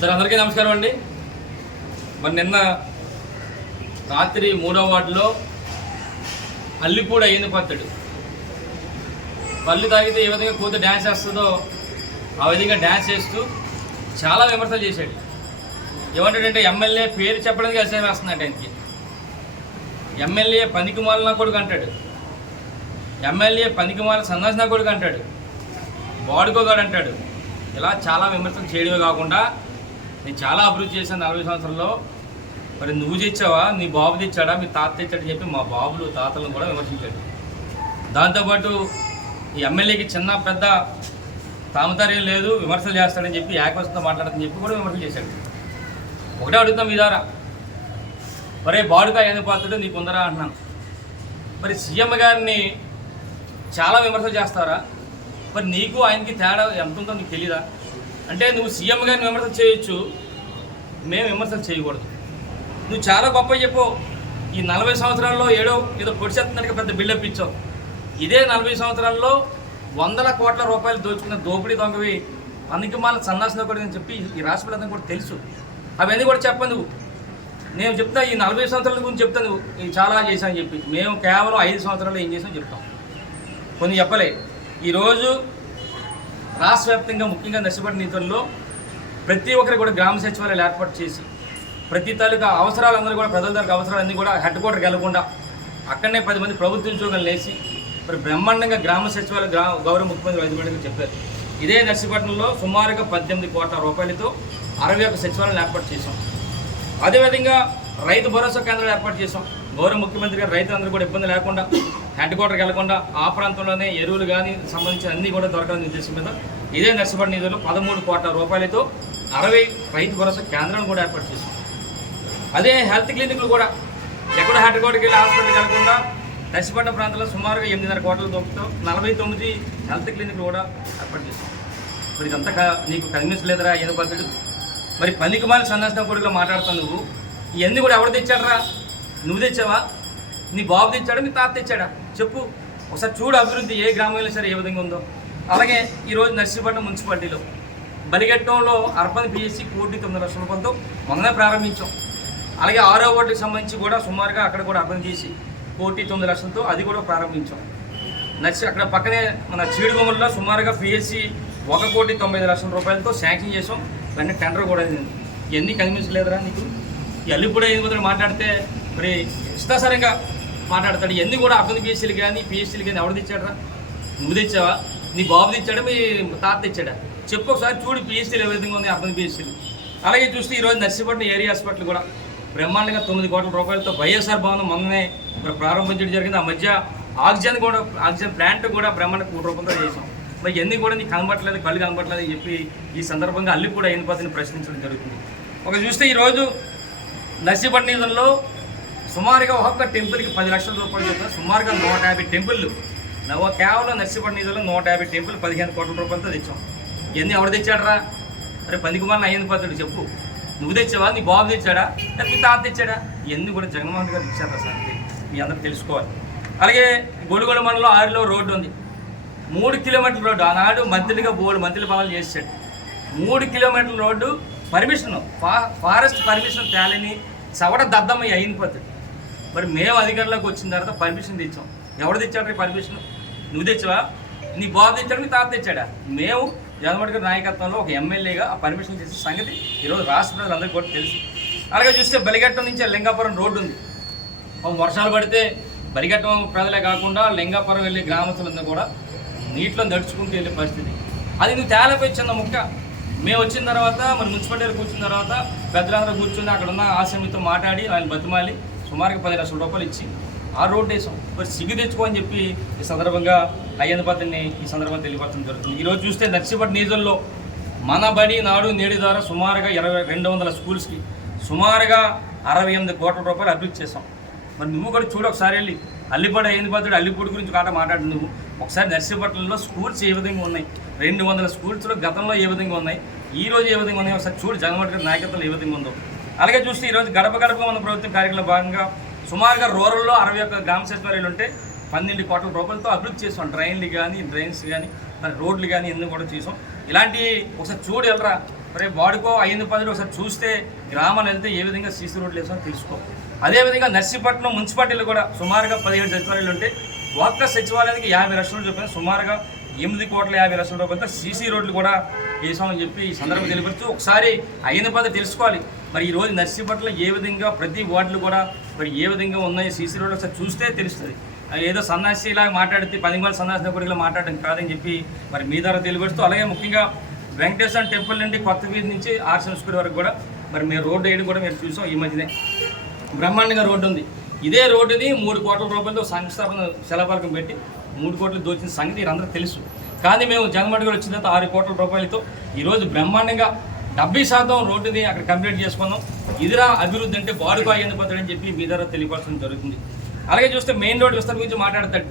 Sir అందరికీ నమస్కారం అండి. మరి నిన్న రాత్రి మూడో వార్డులో అల్లిపూడి అయ్యింది పత్తడు. పళ్ళు తాగితే ఏ విధంగా కూతురు డ్యాన్స్ చేస్తుందో ఆ విధంగా డ్యాన్స్ చేస్తూ చాలా విమర్శలు చేశాడు. ఏమంటాడంటే ఎమ్మెల్యే పేరు చెప్పడానికి అసహ్యం వేస్తున్నాడు ఆయనకి. ఎమ్మెల్యే పనికిమాల నా కొడుకు అంటాడు. ఎమ్మెల్యే పనికిమాల సందర్శన నా కొడుకు అంటాడు. వాడుకోగాడు అంటాడు. ఇలా చాలా విమర్శలు చేయడమే కాకుండా నేను చాలా అభివృద్ధి చేశాను నలభై సంవత్సరాల్లో మరి నువ్వు తెచ్చావా? నీ బాబు తెచ్చాడా? మీ తాత తెచ్చాడని చెప్పి మా బాబులు తాతలను కూడా విమర్శించాడు. దాంతోపాటు ఈ ఎమ్మెల్యేకి చిన్న పెద్ద తామతార్యం లేదు విమర్శలు చేస్తాడని చెప్పి ఏకవశంతో మాట్లాడదని చెప్పి కూడా విమర్శలు చేశాడు. ఒకటే అడుగుతాం మీదారా మరే బాడుగా ఏది పాత్రుడు నీకు ఉందరా అంటున్నాను. మరి సీఎం గారిని చాలా విమర్శలు చేస్తారా? మరి నీకు ఆయనకి తేడా ఎంత ఉందో నీకు తెలీదా? అంటే నువ్వు సీఎం గారిని విమర్శలు చేయొచ్చు. మేము విమర్శలు చేయకూడదు. నువ్వు చాలా గొప్ప చెప్పు. ఈ నలభై సంవత్సరాల్లో ఏడో ఏదో పొడిచేస్తున్నట్టుగా పెద్ద బిల్డప్ ఇచ్చావు. ఇదే నలభై సంవత్సరాల్లో వందల కోట్ల రూపాయలు దోచుకున్న దోపిడీ దొంగవి అందుకే మన సన్నాసన కూడా అని చెప్పి ఈ రాష్ట్రపతి కూడా తెలుసు. అవన్నీ కూడా చెప్పను నువ్వు. నేను చెప్తా ఈ నలభై సంవత్సరాల గురించి చెప్తా నువ్వు. ఇది చాలా చేశాను చెప్పి. మేము కేవలం ఐదు సంవత్సరాలు ఏం చేసామో చెప్తాం. కొన్ని చెప్పలే. ఈరోజు రాష్ట్ర వ్యాప్తంగా ముఖ్యంగా నష్టపడిన నిధుల్లో ప్రతి ఒక్కరికి కూడా గ్రామ సచివాలయాలు ఏర్పాటు చేసి ప్రతి తాలూకా అవసరాలందరూ కూడా ప్రజల దగ్గర అవసరాలన్నీ కూడా హెడ్ క్వార్టర్కి వెళ్ళకుండా అక్కడనే పది మంది ప్రభుత్వ ఉద్యోగాలు లేచి మరి బ్రహ్మాండంగా గ్రామ సచివాలయ గ్రా గౌరవ ముఖ్యమంత్రి వైద్యుడికి చెప్పారు. ఇదే నర్సీపట్నంలో సుమారుగా పద్దెనిమిది కోట్ల రూపాయలతో అరవై ఒక్క సచివాలయాలు ఏర్పాటు చేశాం. అదేవిధంగా రైతు భరోసా కేంద్రాలు ఏర్పాటు చేశాం. గౌరవ ముఖ్యమంత్రి గారు రైతులందరూ కూడా ఇబ్బంది లేకుండా హెడ్ క్వార్టర్కి వెళ్ళకుండా ఆ ప్రాంతంలోనే ఎరువులు కానీ సంబంధించిన అన్ని కూడా దొరకాలని ఉద్దేశం మీద ఇదే నర్సిపడి నిధులు పదమూడు కోట్ల రూపాయలతో అరవై రైతు భరోసా కేంద్రం కూడా ఏర్పాటు చేసింది అదే హెల్త్ క్లినిక్లు కూడా ఎక్కడ హెడ్ క్వార్టర్కి వెళ్ళి హాస్పిటల్కి వెళ్ళకుండా దశపడ్డ ప్రాంతంలో సుమారుగా ఎనిమిదిన్నర కోట్ల దొరుకుతూ నలభై తొమ్మిది హెల్త్ క్లినిక్లు కూడా ఏర్పాటు చేశాం మరి ఇదంతా నీకు కనిపించలేదురా ఏదో పద్ధతి మరి పనికి మాలి సన్నాసిన కొడుకులో మాట్లాడుతావు నువ్వు ఇవన్నీ కూడా ఎవరు తెచ్చాడరా? నువ్వు తెచ్చావా? నీ బాబు తెచ్చాడా మీ తాత తెచ్చాడా? చెప్పు. ఒకసారి చూడు అభివృద్ధి ఏ గ్రామంలో సరే ఏ విధంగా ఉందో. అలాగే ఈరోజు నర్సీపట్నం మున్సిపాలిటీలో బలిగట్టంలో అర్బన్ పిఎస్సి కోటి తొమ్మిది లక్షల రూపాయలతో మొన్ననే ప్రారంభించాం. అలాగే ఆరో వార్డుకి సంబంధించి కూడా సుమారుగా అక్కడ కూడా అర్బన్ చేసి కోటి తొమ్మిది లక్షలతో అది కూడా ప్రారంభించాం. నచ్చి అక్కడ పక్కనే మన చీడుగొమ్మల్లో సుమారుగా పిఎస్సి ఒక కోటి తొంభై లక్షల రూపాయలతో శాంక్షన్ చేసాం. వెంటనే టెండర్ కూడా అయింది. ఇవన్నీ కనిపించలేదురా నీకు? ఈ అల్లిపూడి మాట్లాడితే మరి ఇష్టాసరంగా మాట్లాడతాడు. ఇవన్నీ కూడా అర్థం పిఎస్సీలు కానీ పిఎస్సీలు కానీ ఎవరు తెచ్చాడరా? నువ్వు తెచ్చావా? నీ బాబు తెచ్చాడా? మీ తాత తెచ్చాడా? చెప్పు ఒకసారి చూడు పిఎస్సీలు ఏ విధంగా ఉంది అర్థం పిఎస్సీలు అలాగే చూస్తే ఈరోజు నర్సీపట్నం ఏరియా హాస్పిటల్ కూడా బ్రహ్మాండంగా తొమ్మిది కోట్ల రూపాయలతో వైఎస్ఆర్ భవనం మొన్ననే ప్రారంభించడం జరిగింది. ఆ మధ్య ఆక్సిజన్ కూడా ఆక్సిజన్ ప్లాంట్ కూడా బ్రహ్మాండ కోటి రూపాయలతో చేసాం మరి ఇవన్నీ కూడా నీకు కనబట్టలేదు కళ్ళు కనబట్టలేదు అని చెప్పి ఈ సందర్భంగా అల్లి కూడా అయిన పద్ధతిని ప్రశ్నించడం జరుగుతుంది. ఒక చూస్తే ఈరోజు నర్సీపట్నంలో సుమారుగా ఒక్కొక్క టెంపుల్కి పది లక్షల రూపాయలు చొప్పున సుమారుగా నూట యాభై టెంపుల్లు నవ కేవలం నిధులు నూట యాభై టెంపుల్ పదిహేను కోట్ల రూపాయలతో తెచ్చాం. ఇవన్నీ ఎవడు తెచ్చాడరా? అరే పనికిమాలిన అయ్యింది పద్ధతుడు చెప్పు. నువ్వు తెచ్చావా? నీ బాబు తెచ్చాడా? లేకపోతే మీ తాత తెచ్చాడా? ఇవన్నీ కూడా జగన్మోహన్ గారు ఇచ్చారు సంగతి మీ అందరూ తెలుసుకోవాలి. అలాగే గొడుగొడ మండలం ఆరులో రోడ్డు ఉంది. మూడు కిలోమీటర్ల రోడ్డు. ఆనాడు మంత్రులుగా బోర్డు మంత్రుల పాలన చేసాడు మూడు కిలోమీటర్ల రోడ్డు పర్మిషన్ ఫా ఫారెస్ట్ పర్మిషన్ తేలని సవడ దద్దమ్మ అయిన పద్ధతి మరి మేము అధికారంలోకి వచ్చిన తర్వాత పర్మిషన్ తెచ్చాం. ఎవడు తెచ్చాడు పర్మిషన్ నువ్వు తెచ్చావా? నీ బాబు తెచ్చాడు? నీ తాత తెచ్చాడా? మేము జగన్మోహన్ గారి నాయకత్వంలో ఒక ఎమ్మెల్యేగా ఆ పర్మిషన్ చేసే సంగతి ఈరోజు రాష్ట్ర ప్రజలందరికీ కూడా తెలుసు. అలాగే చూస్తే బలిగట్టం నుంచి లింగాపురం రోడ్డు ఉంది. వర్షాలు పడితే బలిగట్టం ప్రజలే కాకుండా లింగాపురం వెళ్ళే గ్రామస్తులందరూ కూడా నీటిలో నడుచుకుంటూ వెళ్ళే పరిస్థితి. అది నువ్వు తేలపై చిన్న ముక్క. మేము వచ్చిన తర్వాత మరి మున్సిపాలిటీలో కూర్చున్న తర్వాత పెద్దలందరూ కూర్చుని అక్కడ ఉన్న ఆశ్రమితో మాట్లాడి ఆయన బతిమాలి సుమారుగా పది లక్షల రూపాయలు ఇచ్చి ఆ రోడ్డు వేసాం మరి సిగ్గు తెచ్చుకో అని చెప్పి ఈ సందర్భంగా అయ్యన్న ఈ సందర్భంగా తెలియపరచడం జరుగుతుంది. ఈరోజు చూస్తే నర్సిపట్ నిధుల్లో మన బడి నాడు నేడు ద్వారా సుమారుగా ఇరవై రెండు వందల స్కూల్స్కి సుమారుగా అరవై ఎనిమిది కోట్ల రూపాయలు అభివృద్ధి చేసాం మరి నువ్వు కూడా చూడు ఒకసారి వెళ్ళి. అల్లిపడి అయ్యింది పాత్రుడు అల్లిపూడి గురించి కాట మాట్లాడు నువ్వు. ఒకసారి నర్సీపట్నంలో స్కూల్స్ ఏ విధంగా ఉన్నాయి? రెండు వందల స్కూల్స్లో గతంలో ఏ విధంగా ఉన్నాయి? ఈ రోజు ఏ విధంగా ఉన్నాయి? ఒకసారి చూడు జగన్మోహన్ గారి నాయకత్వంలో ఏ విధంగా ఉందో. అలాగే చూస్తే ఈరోజు గడప గడప మన ప్రభుత్వం కార్యక్రమంలో భాగంగా సుమారుగా రూరల్లో అరవై ఒక్క గ్రామ సచివాలయాలు ఉంటే పన్నెండు కోట్ల రూపాయలతో అభివృద్ధి చేసాం డ్రైన్లు కానీ డ్రైన్స్ కానీ మరి రోడ్లు కానీ ఎన్నో కూడా చేసాం ఇలాంటి ఒకసారి చూడు వెళ్ళరా మరి వాడుకో ఐదు పదులు ఒకసారి చూస్తే గ్రామాలు వెళ్తే ఏ విధంగా సీసీ రోడ్లు వేసామో తెలుసుకో. అదేవిధంగా నర్సీపట్నం మున్సిపాలిటీలు కూడా సుమారుగా పదిహేడు సచివాలయాలు ఉంటే ఒక్క సచివాలయానికి యాభై లక్షలు రూపాయలు సుమారుగా ఎనిమిది కోట్ల యాభై లక్షల రూపాయలతో సీసీ రోడ్లు కూడా వేసామని చెప్పి ఈ సందర్భం తెలియపరుస్తూ ఒకసారి అయిన పద తెలుసుకోవాలి. మరి ఈరోజు రోజు నర్సీపట్నం ఏ విధంగా ప్రతి వార్డులు కూడా మరి ఏ విధంగా ఉన్నాయి సీసీ రోడ్లు ఒకసారి చూస్తే తెలుస్తుంది. ఏదో సన్నాసిలా మాట్లాడితే పది మంది సన్నాసి కొడుకులా మాట్లాడడం కాదని చెప్పి మరి మీ ద్వారా తెలియపరుస్తూ అలాగే ముఖ్యంగా వెంకటేశ్వర టెంపుల్ నుండి కొత్త వీధి నుంచి ఆర్సన్ స్కూల్ వరకు కూడా మరి మీరు రోడ్డు వేయడం కూడా మీరు చూసాం ఈ మధ్యనే. బ్రహ్మాండంగా రోడ్డు ఉంది. ఇదే రోడ్డుని మూడు కోట్ల రూపాయలతో శంకుస్థాపన శిలాఫలకం పెట్టి మూడు కోట్లు దోచిన సంగతి అందరూ తెలుసు. కానీ మేము జగన్మోహన్ గారు వచ్చిన తర్వాత ఆరు కోట్ల రూపాయలతో ఈరోజు బ్రహ్మాండంగా డెబ్బై శాతం రోడ్డుని అక్కడ కంప్లీట్ చేసుకున్నాం. ఇదిరా అభివృద్ధి అంటే బాడుగా ఎందుకు అని చెప్పి మీ ద్వారా తెలియపరచడం జరుగుతుంది. అలాగే చూస్తే మెయిన్ రోడ్ విస్తరణ గురించి మాట్లాడతాడు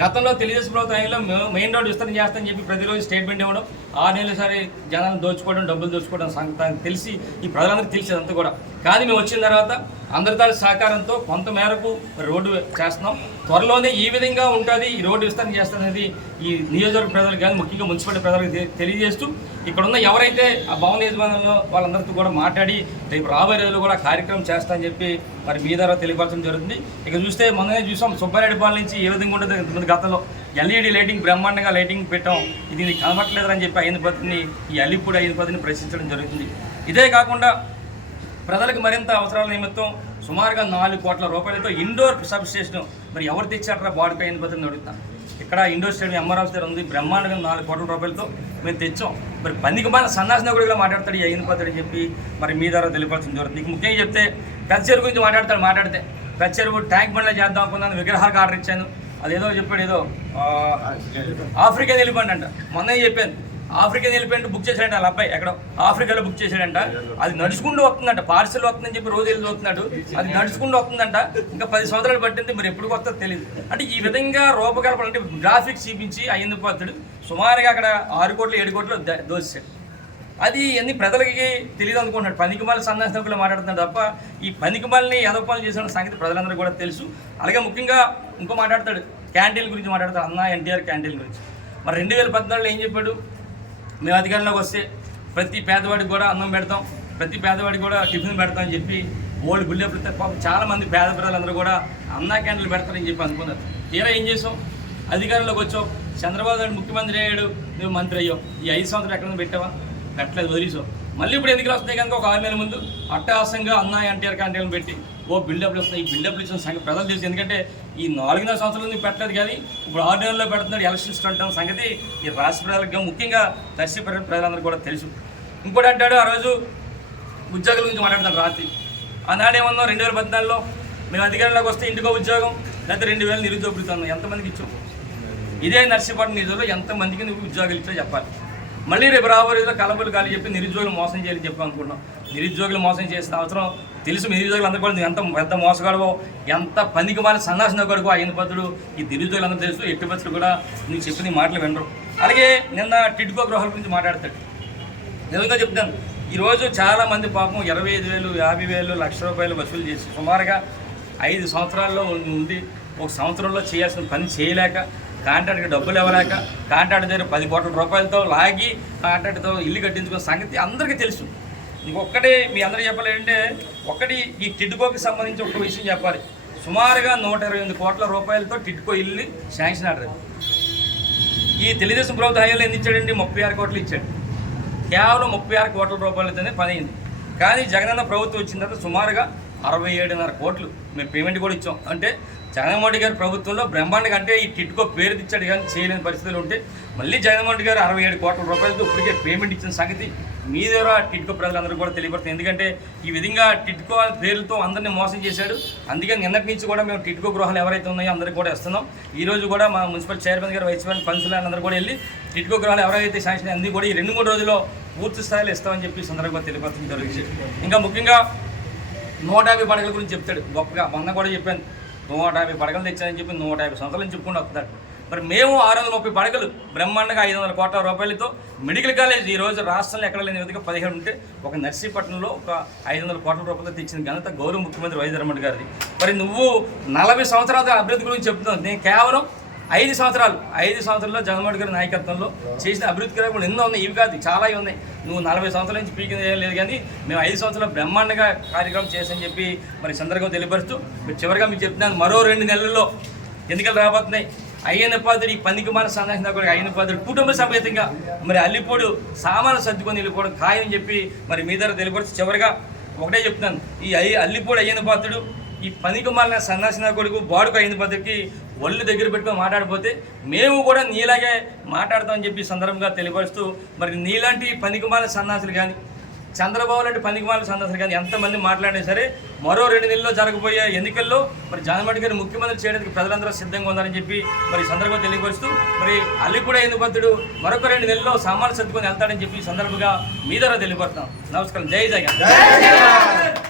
గతంలో తెలుగుదేశం ప్రభుత్వం మేము మెయిన్ రోడ్ విస్తరణ చేస్తామని చెప్పి ప్రతిరోజు స్టేట్మెంట్ ఇవ్వడం ఆరు నెలలు సరే జనాలను దోచుకోవడం డబ్బులు దోచుకోవడం సంగతి తెలిసి ఈ ప్రజలందరికీ తెలిసేది అంతా కూడా. కానీ మేము వచ్చిన తర్వాత అందరి తాలూ సహకారంతో కొంత మేరకు రోడ్డు చేస్తున్నాం. త్వరలోనే ఈ విధంగా ఉంటుంది ఈ రోడ్డు విస్తరణ చేస్తున్నది ఈ నియోజకవర్గ ప్రజలకు కానీ ముఖ్యంగా మున్సిపాలిటీ ప్రజలకు తెలియజేస్తూ ఇక్కడ ఉన్న ఎవరైతే ఆ భవన యజమానులు వాళ్ళందరితో కూడా మాట్లాడి రేపు రాబోయే రోజుల్లో కూడా కార్యక్రమం చేస్తామని చెప్పి మరి మీ ద్వారా తెలియపరచడం జరుగుతుంది. ఇక చూస్తే మొన్ననే చూసాం సుబ్బారెడ్డిపాలెం నుంచి ఏ విధంగా ఉంటుంది ఇంతకుముందు గతంలో ఎల్ఈడి లైటింగ్ బ్రహ్మాండంగా లైటింగ్ పెట్టాం. ఇది కనబట్టలేదని చెప్పి అయిన పద్ధతిని ఈ అల్లిపూడి అయిన పద్ధతిని ప్రశ్నించడం జరుగుతుంది. ఇదే కాకుండా ప్రజలకు మరింత అవసరాల నిమిత్తం సుమారుగా నాలుగు కోట్ల రూపాయలతో ఇండోర్ సబ్ స్టేషన్ మరి ఎవరు తెచ్చారా బాడీ అయిన పద్ధతిని అడుగుతాను ఇక్కడ ఇండోర్ స్టేడియం ఎంఆర్ఆర్ దగ్గర ఉంది బ్రహ్మాండంగా నాలుగు కోట్ల రూపాయలతో మేము తెచ్చాం. మరి పందికి మన సన్నాసిన కూడా మాట్లాడతాడు ఈ అయిన పద్ధతి అని చెప్పి మరి మీ ద్వారా తెలియపరచడం జరుగుతుంది. నీకు ముఖ్యంగా చెప్తే పెద్ద చెరువు గురించి మాట్లాడతాడు మాట్లాడితే. పెద్ద చెరువు ట్యాంక్ బండ్లో చేద్దాం అనుకున్నాను విగ్రహాలకు ఆర్డర్ ఇచ్చాను. అదేదో చెప్పాడు ఏదో ఆఫ్రికా వెళ్ళిపోండి అంట. మొన్న చెప్పాను. ఆఫ్రికా వెళ్ళిపోయింటే బుక్ చేశాడంట వాళ్ళ అబ్బాయి. ఎక్కడో ఆఫ్రికాలో బుక్ చేశాడంట. అది నడుచుకుంటూ వస్తుందంట. పార్సల్ వస్తుందని చెప్పి రోజు వెళ్ళి వస్తున్నాడు అది నడుచుకుంటూ వస్తుందంట. ఇంకా పది సంవత్సరాలు పట్టింది. మరి ఎప్పుడు వస్తుందో తెలియదు అంటే ఈ విధంగా రూపకల్పన అంటే గ్రాఫిక్స్ చూపించి అయ్యింది పోతాడు సుమారుగా అక్కడ ఆరు కోట్లు ఏడు కోట్లు ద- అది అన్ని ప్రజలకి తెలియదు అనుకుంటున్నాడు. పనికిమాల సన్నాసకులు మాట్లాడుతున్నాడు తప్ప ఈ పనికిమాలని ఎదపాలు చేసిన సంగతి ప్రజలందరూ కూడా తెలుసు. అలాగే ముఖ్యంగా ఇంకో మాట్లాడతాడు క్యాంటీన్ గురించి మాట్లాడతాడు అన్న ఎన్టీఆర్ క్యాంటీన్ గురించి. మరి రెండు వేల పద్నాలుగులో ఏం చెప్పాడు? మేము అధికారంలోకి వస్తే ప్రతి పేదవాడికి కూడా అన్నం పెడతాం ప్రతి పేదవాడికి కూడా టిఫిన్ పెడతాం అని చెప్పి ఓల్డ్ బిల్డప్లు ఇస్తారు పాపం పేద ప్రజలందరూ కూడా అన్నా క్యాంటీన్లు పెడతారని చెప్పి అనుకున్నారు. తీరా ఏం చేసావు అధికారంలోకి వచ్చావు చంద్రబాబు నాయుడు ముఖ్యమంత్రి అయ్యాడు నువ్వు మంత్రి అయ్యావు. ఈ ఐదు సంవత్సరాలు ఎక్కడ పెట్టావా? పెట్టలేదు వదిలేసావు మళ్ళీ ఇప్పుడు ఎందుకు వస్తున్నాయి కనుక ఒక ఆరు నెలల ముందు? అట్టహాసంగా అన్నా ఎన్టీఆర్ క్యాంటీన్లు పెట్టి ఓ బిల్డప్లు వస్తున్నాయి. ఈ బిల్డప్లు ఇచ్చిన సంగతి ప్రజలు తెలుసు. ఎందుకంటే ఈ నాలుగున్నర సంవత్సరాలు నువ్వు పెట్టలేదు కానీ ఇప్పుడు ఆరు నెలల్లో పెడుతున్నాడు ఎలక్షన్స్ అంటాం సంగతి ఈ రాష్ట్ర ప్రజలకు ముఖ్యంగా దర్శి ప్రజలందరూ కూడా తెలుసు. ఇంకోటి అంటాడు ఆ రోజు ఉద్యోగుల గురించి మాట్లాడతాడు రాత్రి. ఆనాడు ఏమన్నా రెండు వేల పద్నాలుగులో మేము అధికారంలోకి వస్తే ఇంటికో ఉద్యోగం లేకపోతే రెండు వేలు నిరుద్యోగులుతాను ఎంతమందికి ఇచ్చావు? ఇదే నర్సీపట్నం నిధుల్లో ఎంతమందికి నువ్వు ఉద్యోగాలు ఇచ్చో చెప్పాలి. మళ్ళీ రేపు రాబోయేదో రోజుల్లో కలబులు కాలి చెప్పి నిరుద్యోగులు మోసం చేయాలని చెప్పి అనుకున్నాం నిరుద్యోగులు మోసం చేసిన అవసరం తెలుసు నిరుద్యోగులు అందరూ కూడా ఎంత ఎంత మోసగాడవో ఎంత పనికి మాలి సన్నాసిన కొడుకు ఆయన పద్ధతుడు ఈ నిరుద్యోగులు అందరూ తెలుసు ఎట్టి పత్రులు కూడా నీకు చెప్పిన మాటలు వినరు. అలాగే నిన్న టిడ్కో గృహాల గురించి మాట్లాడతాడు. నిజంగా చెప్తాను ఈరోజు చాలామంది పాపం ఇరవై ఐదు వేలు యాభై వేలు లక్ష రూపాయలు వసూలు చేసి సుమారుగా ఐదు సంవత్సరాల్లో ఉంది. ఒక సంవత్సరంలో చేయాల్సిన పని చేయలేక కాంట్రాక్ట్కి డబ్బులు ఇవ్వలేక కాంట్రాక్ట్ దగ్గర పది కోట్ల రూపాయలతో లాగి కాంట్రాక్ట్తో ఇల్లు కట్టించుకున్న సంగతి అందరికీ తెలుసు. ఇంకొక్కటి మీ అందరికీ చెప్పాలంటే ఒకటి ఈ టిడ్కోకి సంబంధించి ఒక విషయం చెప్పాలి. సుమారుగా నూట ఇరవై ఎనిమిది కోట్ల రూపాయలతో టిడ్కో ఇల్లు శాంక్షన్ ఆర్డర్ ఈ తెలుగుదేశం ప్రభుత్వ హయాంలో ఎన్ని ఇచ్చాడండి? ముప్పై ఆరు కోట్లు ఇచ్చాడు. కేవలం ముప్పై ఆరు కోట్ల రూపాయలతోనే పని అయింది. కానీ జగనన్న ప్రభుత్వం వచ్చిన తర్వాత సుమారుగా అరవై ఏడున్నర కోట్లు మేము పేమెంట్ కూడా ఇచ్చాం. అంటే జగన్మోహన్ రెడ్డి గారి ప్రభుత్వంలో బ్రహ్మాండ అంటే ఈ టిట్కో పేరు తెచ్చాడు కానీ చేయలేని పరిస్థితులు ఉంటే మళ్ళీ జగన్మోహన్ రెడ్డి గారు అరవై ఏడు కోట్ల రూపాయలతో ఇప్పటికే పేమెంట్ ఇచ్చిన సంగతి మీ ద్వారా టిట్కో ప్రజలందరూ కూడా తెలియపడుతుంది. ఎందుకంటే ఈ విధంగా టిట్కో పేరుతో అందరినీ మోసం చేశాడు. అందుకని నిన్నటి నుంచి కూడా మేము టిట్కో గృహాలు ఎవరైతే ఉన్నాయో అందరికీ కూడా ఇస్తున్నాం. ఈ రోజు కూడా మా మున్సిపల్ చైర్మన్ గారు వైస్ చైర్మన్ కౌన్సిలర్ అందరూ కూడా వెళ్ళి టిట్కో గృహాలు ఎవరైతే శాంక్షన్ అన్ని కూడా ఈ రెండు మూడు రోజుల్లో పూర్తి స్థాయిలో ఇస్తామని చెప్పి సందర్భంగా తెలియపరచడం జరిగింది. ఇంకా ముఖ్యంగా నూట యాభై పడగల గురించి చెప్తాడు. గొప్పగా మొన్న కూడా చెప్పాను. నూట యాభై పడగలు తెచ్చానని చెప్పి నూట యాభై సంవత్సరాలు చెప్పుకుంటూ వస్తాడు మరి మేము ఆరు వందల ముప్పై పడగలు బ్రహ్మాండంగా ఐదు వందల కోట్ల రూపాయలతో మెడికల్ కాలేజ్ ఈ రోజు రాష్ట్రంలో ఎక్కడ లేని విధంగా పదిహేడు ఉంటే ఒక నర్సీపట్నంలో ఒక ఐదు వందల కోట్ల రూపాయలతో తెచ్చిన ఘనత గౌరవ ముఖ్యమంత్రి వైఎస్ జగన్మోహన్ గారిది. మరి నువ్వు నలభై సంవత్సరాల అభివృద్ధి గురించి చెప్తున్నావు. నేను కేవలం ఐదు సంవత్సరాలు ఐదు సంవత్సరాల్లో జగన్మోహన్ గారి నాయకత్వంలో చేసిన అభివృద్ధి కార్యక్రమాలు ఎన్నో ఉన్నాయి ఇవి కాదు చాలా ఉన్నాయి. నువ్వు నలభై సంవత్సరాల నుంచి పీకింది ఏం లేదు కానీ మేము ఐదు సంవత్సరాలు బ్రహ్మాండంగా కార్యక్రమం చేసని చెప్పి మరి ఈ సందర్భంగా తెలియపరుస్తూ మీరు చివరిగా మీకు చెప్తున్నాను మరో రెండు నెలల్లో ఎన్నికలు రాబోతున్నాయి. అయ్యన్న పాత్రుడు ఈ పందికి మన సందర్శన కూడా అయ్యన్న పాత్రుడు కుటుంబ సమేతంగా మరి అల్లిపోడు సామాన్లు సర్దుకొని వెళ్ళిపోవడం ఖాయం చెప్పి మరి మీ దగ్గర తెలియపరుస్తూ చివరిగా ఒకటే చెప్తున్నాను ఈ అల్లిపోడు అయ్యన్న పాత్రుడు ఈ పనికి మాలిన సన్నాసిన కొడుకు బాడుకు అయిన పద్ధతికి ఒళ్ళు దగ్గర పెట్టుకొని మాట్లాడిపోతే మేము కూడా నీలాగే మాట్లాడతామని చెప్పి సందర్భంగా తెలియపరుస్తూ మరి నీలాంటి పనికిమాల సన్నాసులు కానీ చంద్రబాబు లాంటి పనికిమాల సన్నాసులు కానీ ఎంతమంది మాట్లాడినా సరే మరో రెండు నెలల్లో జరగబోయే ఎన్నికల్లో మరి జగన్మోహన్ గారిని ముఖ్యమంత్రి చేయడానికి ప్రజలందరూ సిద్ధంగా ఉన్నారని చెప్పి మరి సందర్భంగా తెలియపరుస్తూ మరి అల్లిపూడ అయిన మరొక రెండు నెలల్లో సామాన్లు సర్దుకొని వెళ్తాడని చెప్పి సందర్భంగా మీ ద్వారా తెలియపరుస్తున్నాం నమస్కారం. జై జగన్.